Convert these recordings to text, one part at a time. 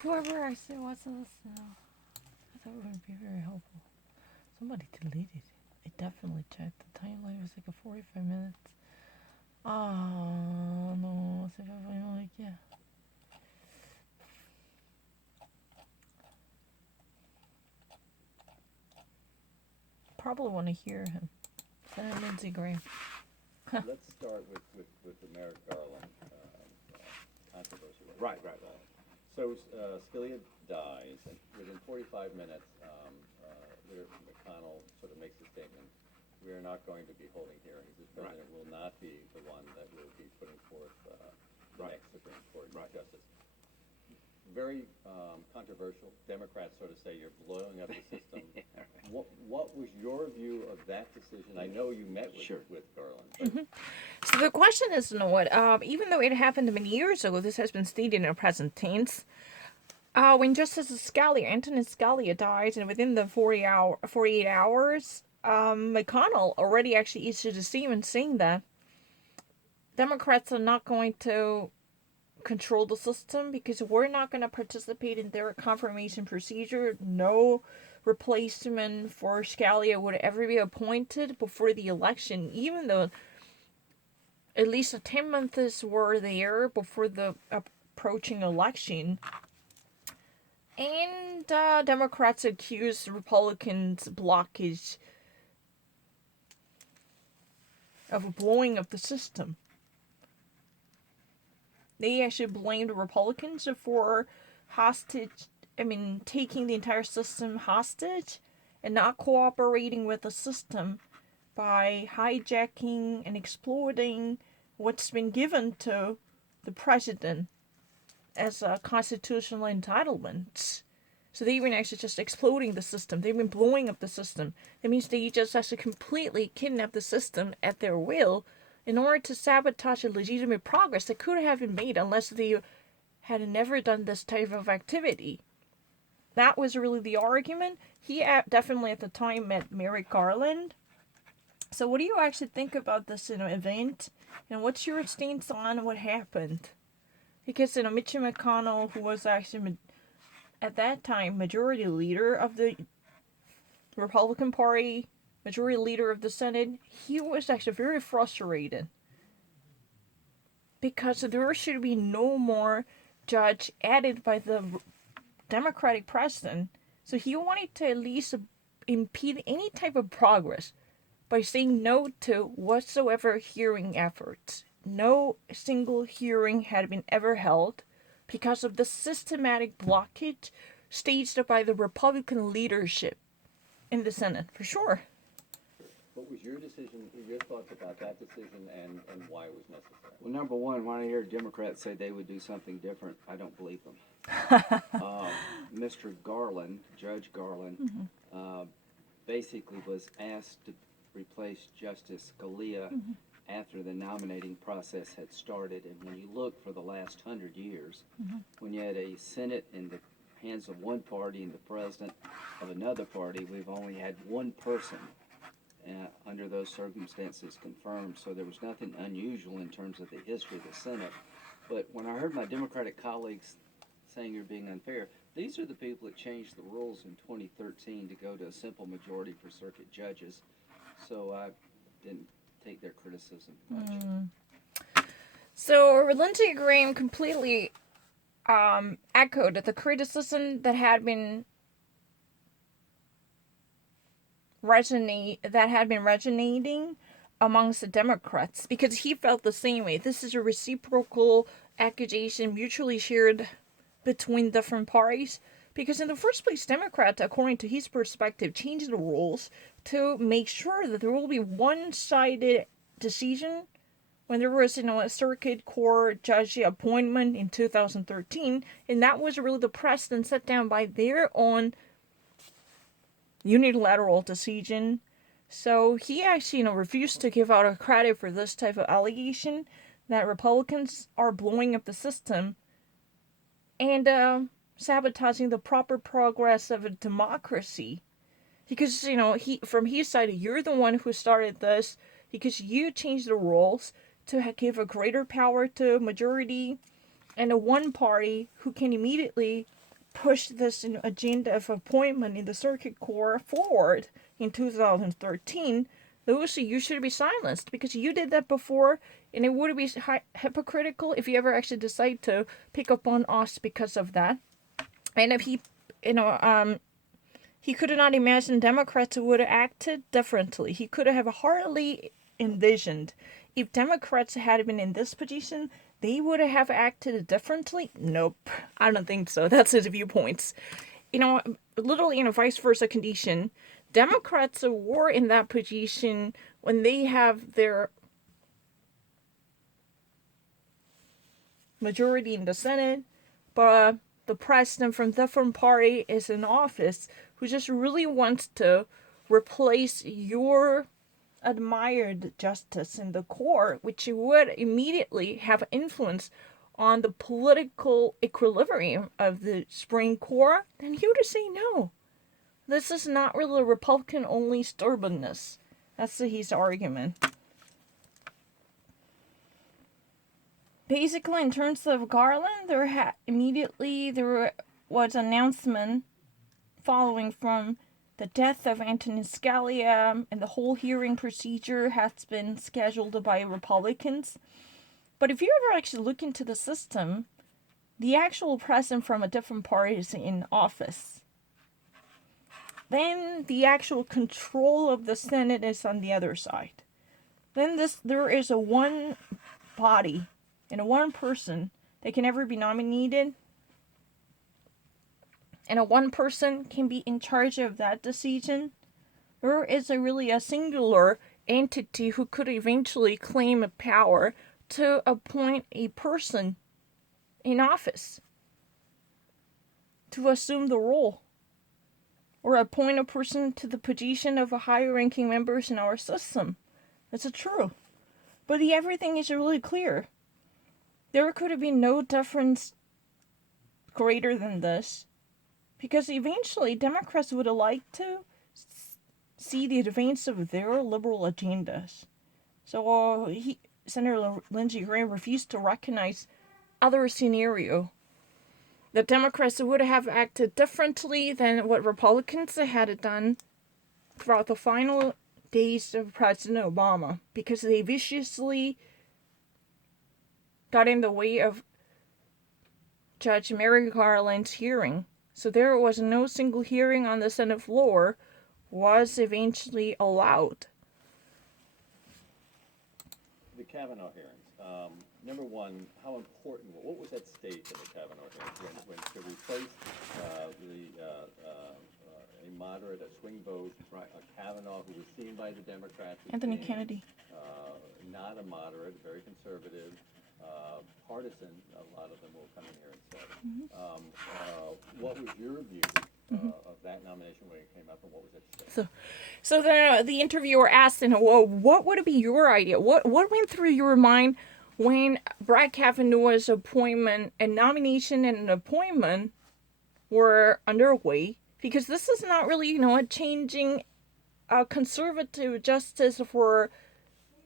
Whoever actually wants to listen now, I thought it would be very helpful. Somebody deleted it. I definitely checked. The timeline was like a 45 minutes. Oh, no. Se fue like, yeah. Probably want to hear him. Senator Lindsey Graham. Let's start with the Merrick Garland controversy. Right. So Scalia dies, and within 45 minutes, McConnell sort of makes a statement: "We are not going to be holding hearings. This president will not be the one that will be putting forth the next Supreme Court justice." Very controversial. Democrats sort of say you're blowing up the system. What was your view of that decision? I know you met with Garland. But So the question is, even though it happened many years ago, this has been stated in the present tense. When Justice Scalia, Antonin Scalia died, and within the 48 hours, McConnell already actually issued a statement saying that Democrats are not going to control the system because we're not going to participate in their confirmation procedure. No replacement for Scalia would ever be appointed before the election, even though at least 10 months were there before the approaching election. And Democrats accused Republicans' blockage of a blowing of the system. They actually blamed the Republicans for taking the entire system hostage and not cooperating with the system by hijacking and exploiting what's been given to the president as a constitutional entitlement. So they've been actually just exploding the system. They've been blowing up the system. That means they just actually completely kidnap the system at their will in order to sabotage a legitimate progress that could have been made unless they had never done this type of activity. That was really the argument. He definitely at the time met Merrick Garland. So what do you actually think about this event? And what's your stance on what happened? Because Mitch McConnell, who was actually at that time majority leader of the Republican Party, majority leader of the Senate, he was actually very frustrated because there should be no more judge added by the Democratic president. So he wanted to at least impede any type of progress by saying no to whatsoever hearing efforts. No single hearing had been ever held because of the systematic blockage staged by the Republican leadership in the Senate, for sure. what was your decision, your thoughts about that decision, and why it was necessary? Well, number one, when I hear Democrats say they would do something different, I don't believe them. Mr. Garland, Judge Garland, basically was asked to replace Justice Scalia after the nominating process had started. And when you look for the last 100 years, when you had a Senate in the hands of one party and the president of another party, we've only had one person under those circumstances confirmed. So there was nothing unusual in terms of the history of the Senate. But when I heard my Democratic colleagues saying you're being unfair, these are the people that changed the rules in 2013 to go to a simple majority for circuit judges. So I didn't take their criticism much. So Lindsey Graham completely echoed the criticism that had been resonating amongst the Democrats, because he felt the same way. This is a reciprocal accusation mutually shared between different parties, because in the first place, Democrats, according to his perspective, changed the rules to make sure that there will be one-sided decision when there was a circuit court judge appointment in 2013, and that was really the precedent set down by their own unilateral decision. So he actually refused to give out a credit for this type of allegation that Republicans are blowing up the system and sabotaging the proper progress of a democracy. Because he, from his side, you're the one who started this because you changed the rules to give a greater power to majority and a one party who can immediately pushed this agenda of appointment in the circuit court forward in 2013, those you should be silenced because you did that before, and it would be hypocritical if you ever actually decide to pick up on us because of that. And if he, he could not imagine Democrats would have acted differently. He could have hardly envisioned if Democrats had been in this position, they would have acted differently. Nope, I don't think so. That's his viewpoints. Literally in a vice versa condition, Democrats were in that position when they have their majority in the Senate, but the president from different party is in office who just really wants to replace your admired justice in the court, which would immediately have influence on the political equilibrium of the Supreme Court, then he would say no. This is not really Republican-only stubbornness. That's his argument. Basically, in terms of Garland, there was an announcement following from the death of Antonin Scalia, and the whole hearing procedure has been scheduled by Republicans. But if you ever actually look into the system, the actual president from a different party is in office. Then the actual control of the Senate is on the other side. Then there is a one body and a one person that can ever be nominated, and a one person can be in charge of that decision. There is really a singular entity who could eventually claim a power to appoint a person in office to assume the role, or appoint a person to the position of a higher ranking members in our system. That's true. But everything is really clear. There could have been no difference greater than this, because eventually Democrats would have liked to see the advance of their liberal agendas. So Senator Lindsey Graham refused to recognize other scenario. The Democrats would have acted differently than what Republicans had done throughout the final days of President Obama, because they viciously got in the way of Judge Merrick Garland's hearing. So there was no single hearing on the Senate floor was eventually allowed. The Kavanaugh hearings. Number one, how important, what was at stake in the Kavanaugh hearings when to replace a moderate, a swing vote, a Kavanaugh who was seen by the Democrats as Anthony being, Kennedy. Not a moderate, very conservative, partisan. A lot of them will come in here and say. Mm-hmm. What was your view of that nomination when it came up, and what was at stake? So the interviewer asked, well, what would be your idea? What went through your mind when Brett Kavanaugh's appointment and nomination and an appointment were underway? Because this is not really, a changing a conservative justice for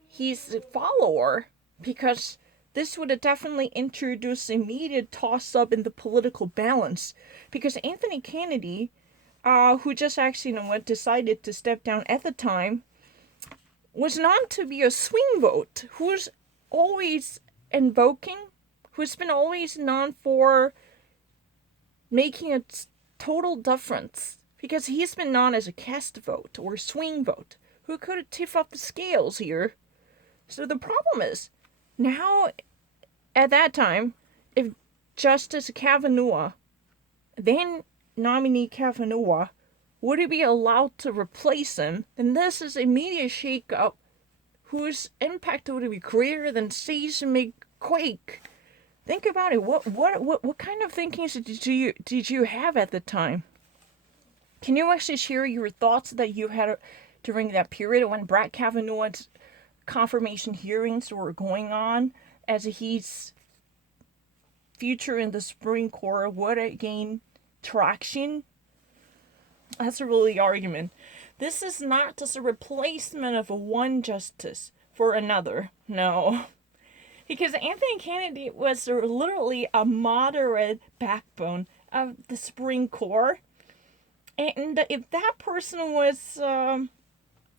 his follower, because this would have definitely introduced immediate toss-up in the political balance. Because Anthony Kennedy, who just actually decided to step down at the time, was known to be a swing vote, who's always who's been always known for making a total difference, because he's been known as a cast vote or swing vote, who could tip up the scales here. So the problem is, now, at that time, if Justice Kavanaugh, then nominee Kavanaugh, would be allowed to replace him, then this is immediate shake-up whose impact would be greater than seismic quake. Think about it. What kind of thinking did you have at the time? Can you actually share your thoughts that you had during that period when Brett Kavanaugh's confirmation hearings were going on, as his future in the Supreme Court would gain traction? That's really the argument. This is not just a replacement of one justice for another. No. Because Anthony Kennedy was literally a moderate backbone of the Supreme Court. And if that person was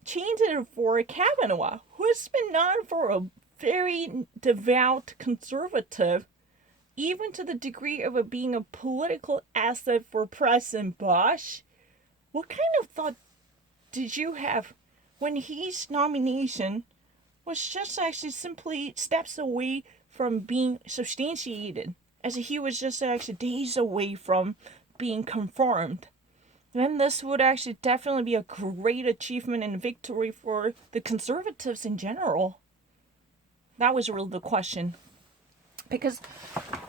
changed for Kavanaugh, who's been known for a very devout conservative, even to the degree of it being a political asset for President Bush, what kind of thought did you have when his nomination was just actually simply steps away from being substantiated, as he was just actually days away from being confirmed? Then this would actually definitely be a great achievement and victory for the conservatives in general. That was really the question. Because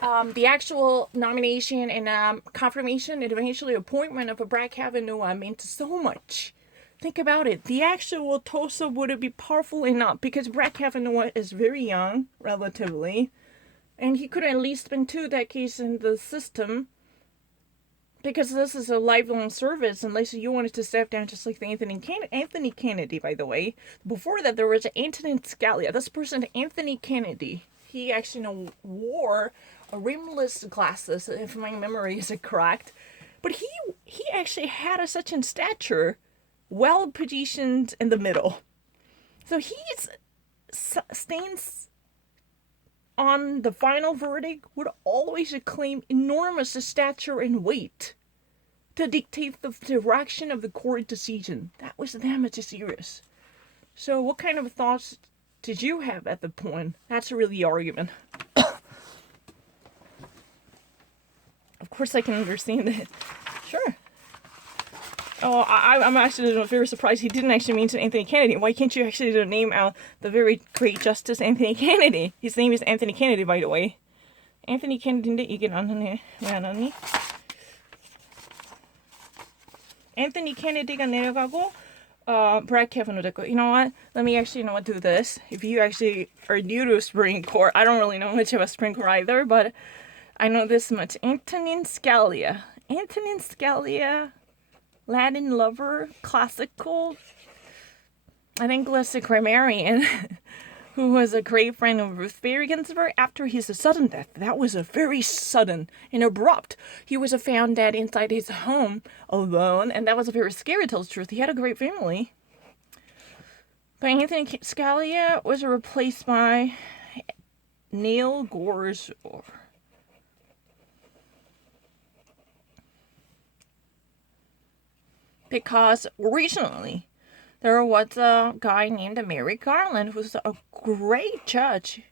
the actual nomination and confirmation and eventually appointment of a Brett Kavanaugh meant so much. Think about it. The actual toss-up would be powerful enough because Brett Kavanaugh is very young, relatively. And he could have at least been 2 decades in the system. Because this is a lifelong service, unless you wanted to step down just like the Anthony Kennedy, by the way. Before that, there was Antonin Scalia. This person, Anthony Kennedy, he actually wore a rimless glasses, if my memory is correct. But he actually had such a stature, well positioned in the middle. So he stands on the final verdict, would always claim enormous stature and weight to dictate the direction of the court decision. That was that much serious. So what kind of thoughts did you have at the point? That's really the argument. Of course I can understand it. Sure. Oh, I'm actually very surprised he didn't actually mention Anthony Kennedy. Why can't you actually name out the very great Justice Anthony Kennedy? His name is Anthony Kennedy, by the way. Anthony Kennedy인데 이게 나는 왜 안 왔니? Anthony Kennedy가 내려가고 Brett Kavanaugh 됐고. You know what? Let me actually do this. If you actually are new to Supreme Court, I don't really know much about Supreme Court either, but I know this much. Antonin Scalia. Antonin Scalia, Latin lover, classical, I think was a grammarian who was a great friend of Ruth Bader Ginsburg after his sudden death. That was a very sudden and abrupt. He was found dead inside his home alone, and that was very scary to tell the truth. He had a great family. But Anthony Scalia was replaced by Neil Gorsuch. Because originally, there was a guy named Merrick Garland who was a great judge.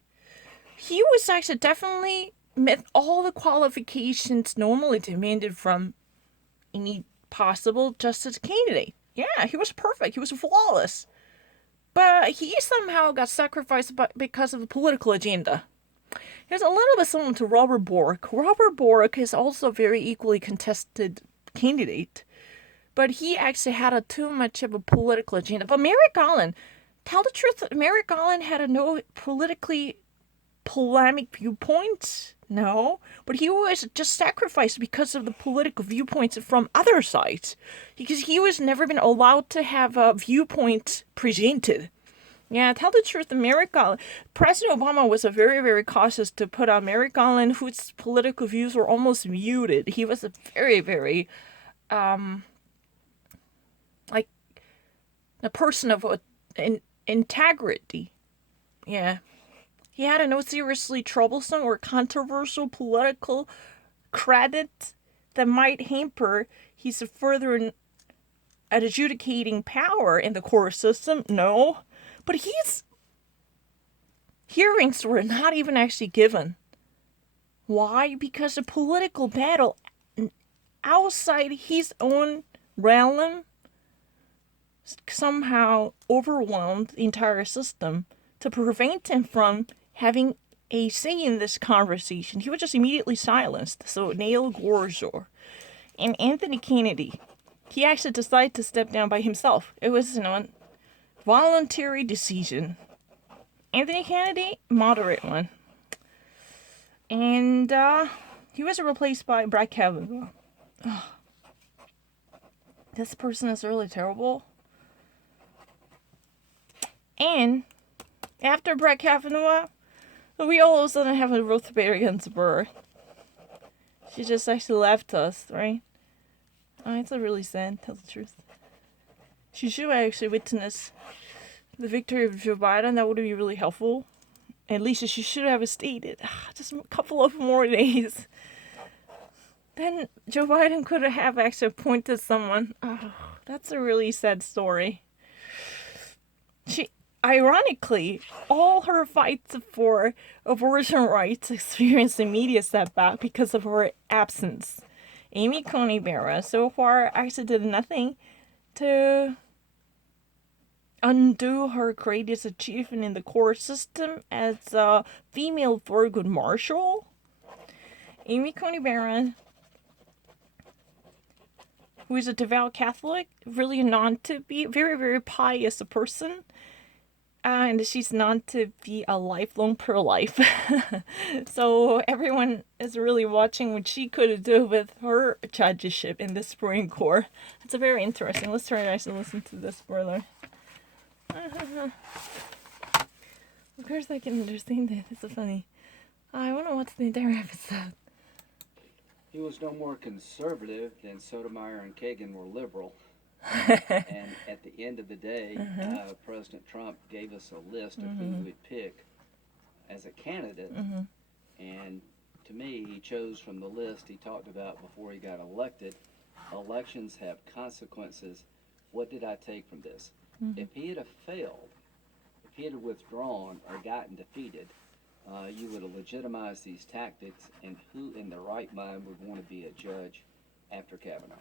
He was actually definitely met all the qualifications normally demanded from any possible justice candidate. Yeah, he was perfect. He was flawless. But he somehow got sacrificed because of the political agenda. He was a little bit similar to Robert Bork. Robert Bork is also a very equally contested candidate. But he actually had too much of a political agenda. But Merrick Garland, tell the truth, Merrick Garland had no politically polemic viewpoints. No. But he was just sacrificed because of the political viewpoints from other sides. Because he was never been allowed to have a viewpoint presented. Yeah, tell the truth, Merrick Garland. President Obama was very, very cautious to put out Merrick Garland, whose political views were almost muted. He was a very, very... like a person of integrity. Yeah. He had no seriously troublesome or controversial political credit that might hamper his further adjudicating power in the court system. No. But his hearings were not even actually given. Why? Because the political battle outside his own realm somehow overwhelmed the entire system to prevent him from having a say in this conversation. He was just immediately silenced. So Neil Gorsuch and Anthony Kennedy, he actually decided to step down by himself. It was a voluntary decision. Anthony Kennedy, moderate one. And he was replaced by Brett Kavanaugh. This person is really terrible. And after Brett Kavanaugh, we all of a sudden have a Ruth Bader Ginsburg. She just actually left us, right? It's a really sad, tell the truth. She should actually witness the victory of Joe Biden. That would be really helpful. At least she should have stayed just a couple of more days. Then Joe Biden could have actually appointed someone. Oh, that's a really sad story. Ironically, all her fights for abortion rights experienced immediate setback because of her absence. Amy Coney Barrett so far actually did nothing to undo her greatest achievement in the court system as a female Thurgood Marshall. Amy Coney Barrett, who is a devout Catholic, really known to be very, very pious a person. And she's known to be a lifelong pro-life. So everyone is really watching what she could do with her judgeship in the Supreme Court. It's a very interesting. Let's try to actually listen to this spoiler. Of course I can understand it. It's so funny. I want to watch the entire episode. He was no more conservative than Sotomayor and Kagan were liberal. And at the end of the day, President Trump gave us a list of who he would pick as a candidate. And to me, he chose from the list he talked about before he got elected. Elections have consequences. What did I take from this? If he had failed, if he had withdrawn or gotten defeated, you would have legitimized these tactics, and who in their right mind would want to be a judge after Kavanaugh?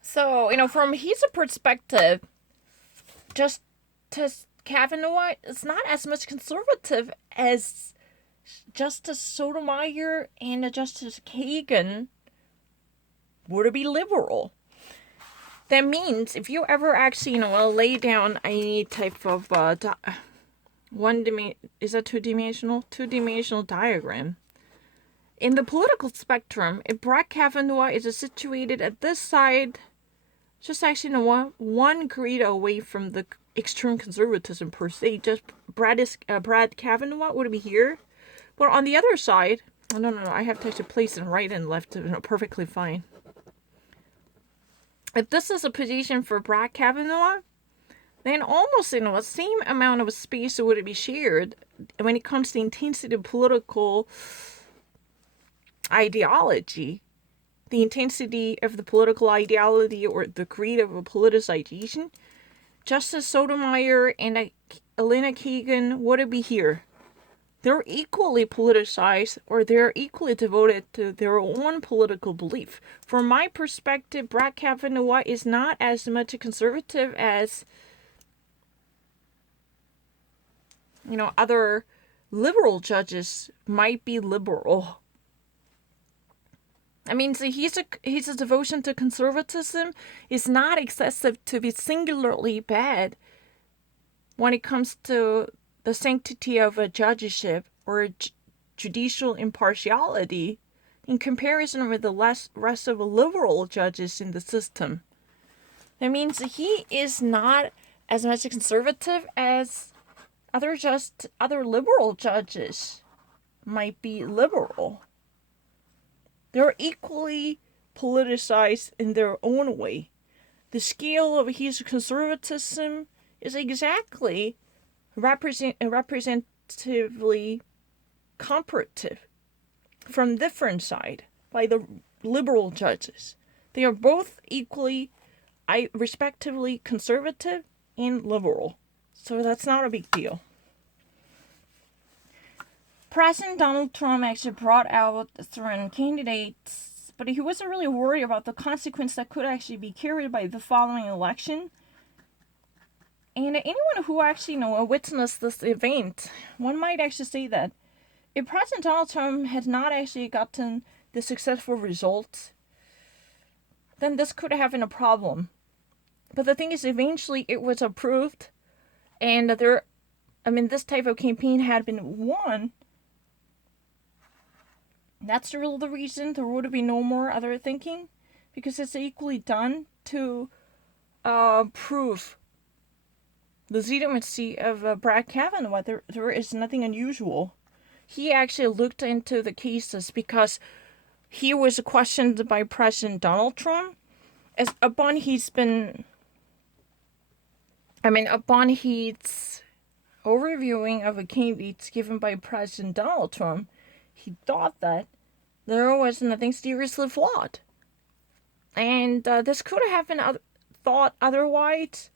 So, from his perspective, Justice Kavanaugh is not as much conservative as Justice Sotomayor and Justice Kagan would be liberal. That means if you ever actually, lay down any type of two-dimensional diagram. In the political spectrum, if Brett Kavanaugh is situated at this side, just actually, one grid away from the extreme conservatism per se, just Brett Kavanaugh would be here. But on the other side, no, I have to actually place it right and left, perfectly fine. If this is a position for Brett Kavanaugh, then almost, the same amount of space would be shared when it comes to intensity of political ideology. The intensity of the political ideology or the greed of a politicization. Justice Sotomayor and Elena Kagan would be here. They're equally politicized, or they're equally devoted to their own political belief. From my perspective, Brett Kavanaugh is not as much a conservative as, other liberal judges might be liberal. I mean, see, his devotion to conservatism is not excessive to be singularly bad when it comes to the sanctity of a judgeship or judicial impartiality in comparison with the rest of the liberal judges in the system. That means he is not as much conservative as other liberal judges might be liberal. They're equally politicized in their own way. The scale of his conservatism is exactly representatively comparative from different side by the liberal judges. They are both equally, respectively, conservative and liberal. So that's not a big deal. President Donald Trump actually brought out certain candidates, but he wasn't really worried about the consequence that could actually be carried by the following election. And anyone who actually witnessed this event, one might actually say that if President Donald Trump had not actually gotten the successful result, then this could have been a problem. But the thing is, eventually it was approved, and this type of campaign had been won. That's really the reason there would be no more other thinking, because it's equally done to prove legitimacy of Brett Kavanaugh. There is nothing unusual. He actually looked into the cases because he was questioned by President Donald Trump upon his overviewing of a candidates given by President Donald Trump, he thought that there was nothing seriously flawed. And this could have been thought otherwise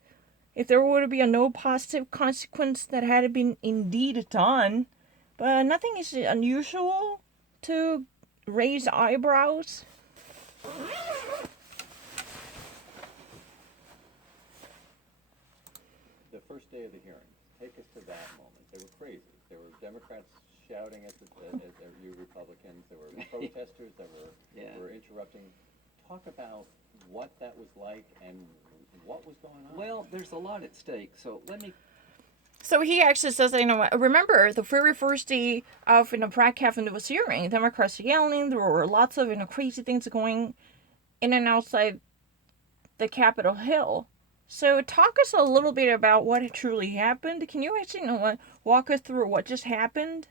if there were to be no positive consequence that had been indeed done. But nothing is unusual to raise eyebrows. The first day of the hearing, take us to that moment. They were crazy. There were Democrats shouting at you Republicans. There were protesters that were interrupting. Talk about what that was like and what was going on. Well, there's a lot at stake, so let me... So he actually says, remember the very first day of Brett Kavanaugh's hearing, Democrats were yelling, there were lots of crazy things going in and outside the Capitol Hill. So talk us a little bit about what truly happened. Can you actually walk us through what just happened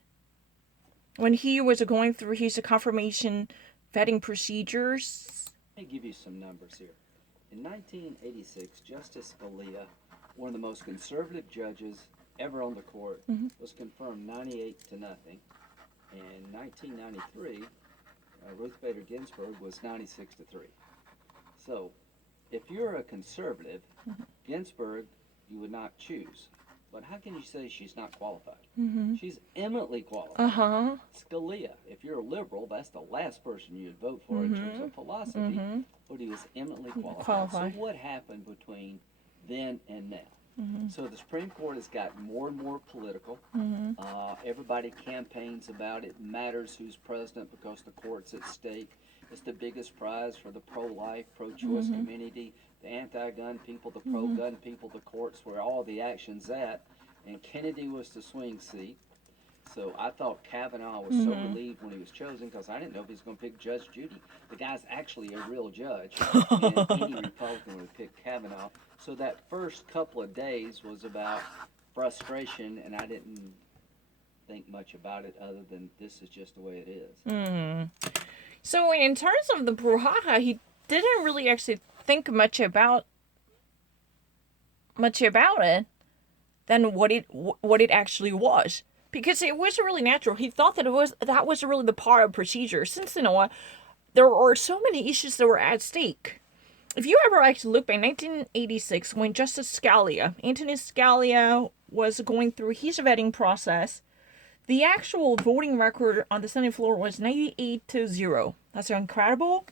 when he was going through his confirmation vetting procedures? Let me give you some numbers here. In 1986, Justice Scalia, one of the most conservative judges ever on the court, was confirmed 98 to nothing. In 1993, Ruth Bader Ginsburg was 96 to 3. So, if you're a conservative, Ginsburg, you would not choose. But how can you say she's not qualified? She's eminently qualified. Scalia, if you're a liberal, that's the last person you'd vote for in terms of philosophy, but he was eminently qualified. So what happened between then and now? So the Supreme Court has gotten more and more political. Everybody campaigns about it. Matters who's president because the court's at stake. It's the biggest prize for the pro-life, pro-choice community, the anti-gun people, the pro-gun people, the courts where all the action's at. And Kennedy was the swing seat. So I thought Kavanaugh was so relieved when he was chosen because I didn't know if he was going to pick Judge Judy. The guy's actually a real judge. And any Republican would pick Kavanaugh. So that first couple of days was about frustration, and I didn't think much about it other than this is just the way it is. So in terms of the brouhaha, he didn't really actually think much about it than what it actually was, because it was really natural. He thought that that was really the part of procedure, since there are so many issues that were at stake. If you ever actually look back, 1986, when Justice Antonin Scalia, was going through his vetting process, the actual voting record on the Senate floor was 98 to 0. That's incredible.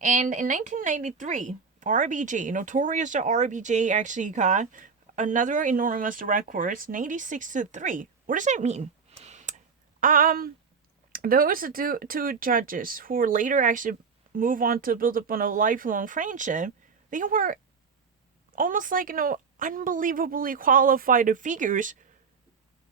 And in 1993, RBJ, notorious RBJ, actually got another enormous record, 96 to 3. What does that mean? Those two judges who were later actually move on to build up on a lifelong friendship, they were almost like, unbelievably qualified figures.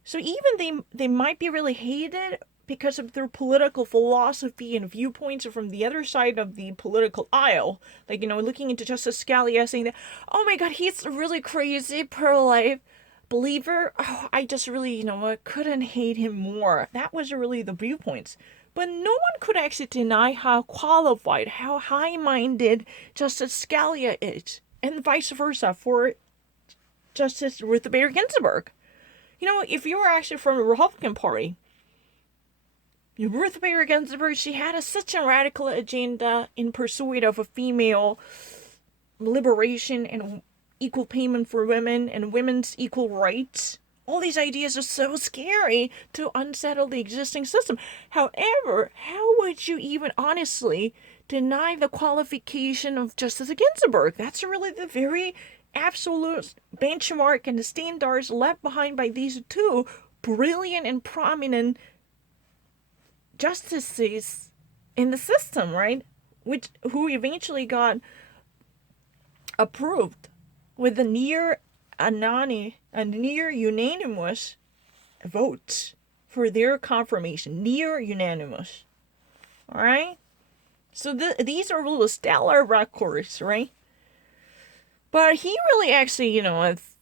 So even they might be really hated because of their political philosophy and viewpoints from the other side of the political aisle. Like, looking into Justice Scalia saying that, oh my God, he's a really crazy pro-life believer. Oh, I just really, couldn't hate him more. That was really the viewpoints. But no one could actually deny how qualified, how high-minded Justice Scalia is. And vice versa for Justice Ruth Bader Ginsburg. If you were actually from the Republican Party, Ruth Bader Ginsburg, she had such a radical agenda in pursuit of a female liberation and equal payment for women and women's equal rights. All these ideas are so scary to unsettle the existing system. However, how would you even honestly deny the qualification of Justice Ginsburg? That's really the very absolute benchmark and the standards left behind by these two brilliant and prominent justices in the system, right? Who eventually got approved with a near unanimous vote for their confirmation. Near unanimous. All right? So these are little stellar records, right? But he really actually,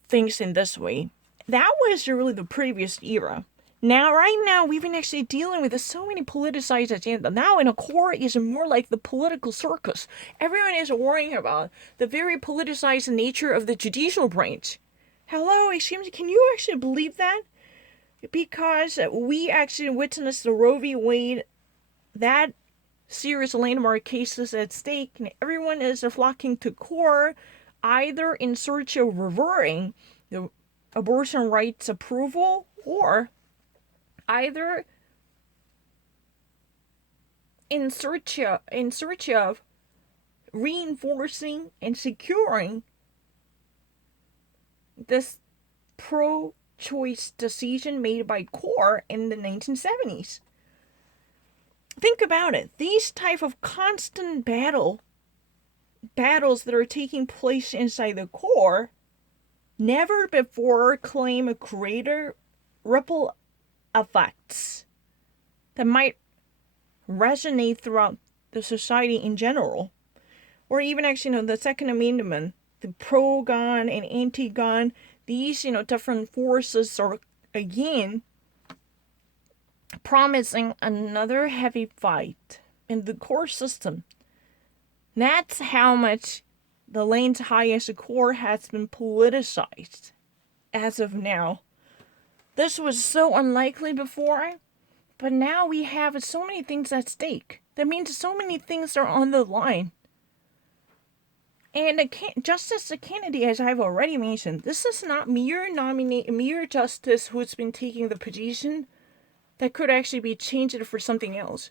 things in this way. That was really the previous era. Now, right now, we've been actually dealing with so many politicized agenda. Now, in a core, is more like the political circus. Everyone is worrying about the very politicized nature of the judicial branch. Hello, excuse me, can you actually believe that? Because we actually witnessed the Roe v. Wade, that serious landmark cases at stake, and everyone is flocking to core, either in search of reverting the abortion rights approval, or either in search of reinforcing and securing this pro-choice decision made by CORE in the 1970s. Think about it. These type of constant battles that are taking place inside the CORE never before claim a greater ripple effects that might resonate throughout the society in general. Or even actually, the Second Amendment, the pro-gun and anti-gun, these, different forces are, again, promising another heavy fight in the core system. That's how much the land's highest core has been politicized as of now. This was so unlikely before, but now we have so many things at stake. That means so many things are on the line. And Justice Kennedy, as I've already mentioned, this is not mere justice who's been taking the position that could actually be changed for something else.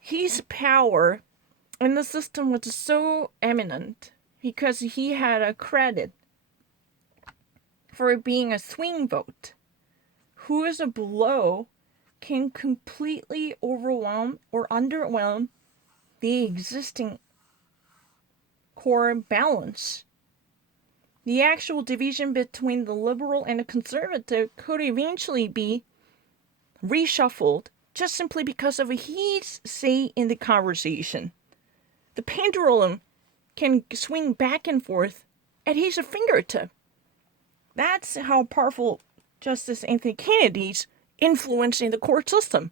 His power in the system was so eminent because he had a credit for being a swing vote. Who is a blow can completely overwhelm or underwhelm the existing core balance. The actual division between the liberal and the conservative could eventually be reshuffled just simply because of his say in the conversation. The pendulum can swing back and forth at his fingertip. That's how powerful Justice Anthony Kennedy's influence in the court system.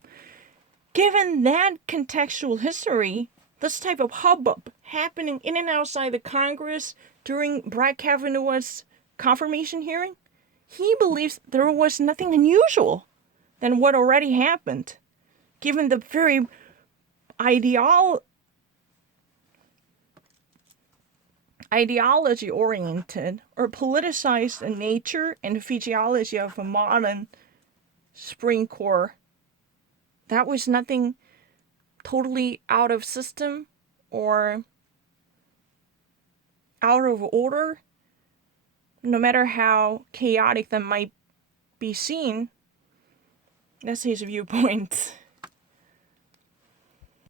Given that contextual history, this type of hubbub happening in and outside the Congress during Brett Kavanaugh's confirmation hearing, he believes there was nothing unusual than what already happened, given the very ideology-oriented or politicized nature and physiology of a modern Supreme Court. That was nothing totally out of system or out of order, no matter how chaotic that might be seen. That's his viewpoint.